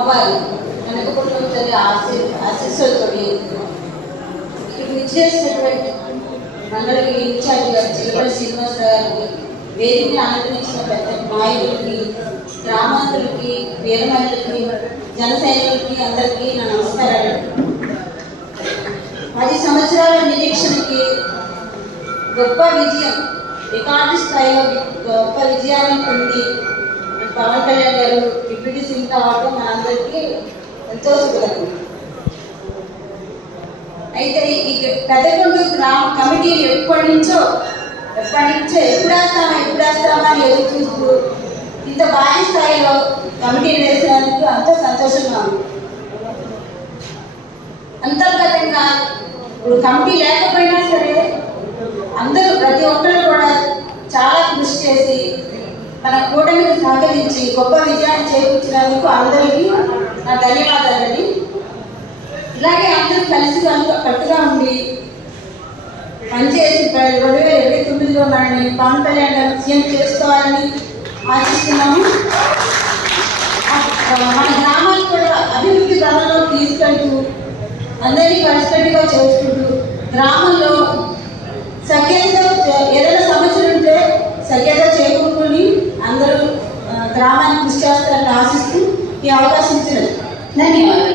అమ్మవారు తల్లి ఆశీ ఆశీస్సులతో ఇక్కడ విచ్చేసినటువంటి మండలికి ఇన్ఛార్జ్ గారు చిలపల్లి శ్రీనివాస గారికి వేదికని ఆనందించిన పెద్ద నాయకులకి గ్రామాంతులకి వీరమహిళలకి జన సైనికులకి అందరికీ నా నమస్కారాలు. పది సంవత్సరాల నిరీక్షణకి గొప్ప విజయం రికార్డు స్థాయిలో గొప్ప విజయాన్ని పొంది పవన్ కళ్యాణ్ గారు డిప్యూటీ మనందరికీ ఎంతో శుభకరం అయితే ఈ పెద్దకొండ గ్రామ కమిటీ ఎప్పటి నుంచో ఎప్పటి నుంచో ఎప్పుడు వేస్తామా ఎప్పుడు వేస్తామా అని ఎదురు చూస్తూ ఇంత భారీ స్థాయిలో కమిటీని వేసినందుకు అంత సంతోషంగా ఉంది. అంతర్గతంగా ఇప్పుడు కమిటీ లేకపోయినా సరే తన కూటమికి సహకరించి గొప్ప విజయాన్ని చేకూర్చినందుకు అందరికీ నా ధన్యవాదాలండి. ఇలాగే అందరూ కలిసి కలు- కట్టుగా ఉండి పనిచేసి రెండు వేల ఇరవై తొమ్మిదిలో మనల్ని పవన్ కళ్యాణ్ గారు సీఎం చేసుకోవాలని ఆశిస్తున్నాము. మన గ్రామాన్ని కూడా అభివృద్ధి పదంలో తీసుకెళ్తూ అందరినీ కలిసికట్టుగా చేసుకుంటూ గ్రామ అందరూ ఆ, గ్రామాన్ని కృషి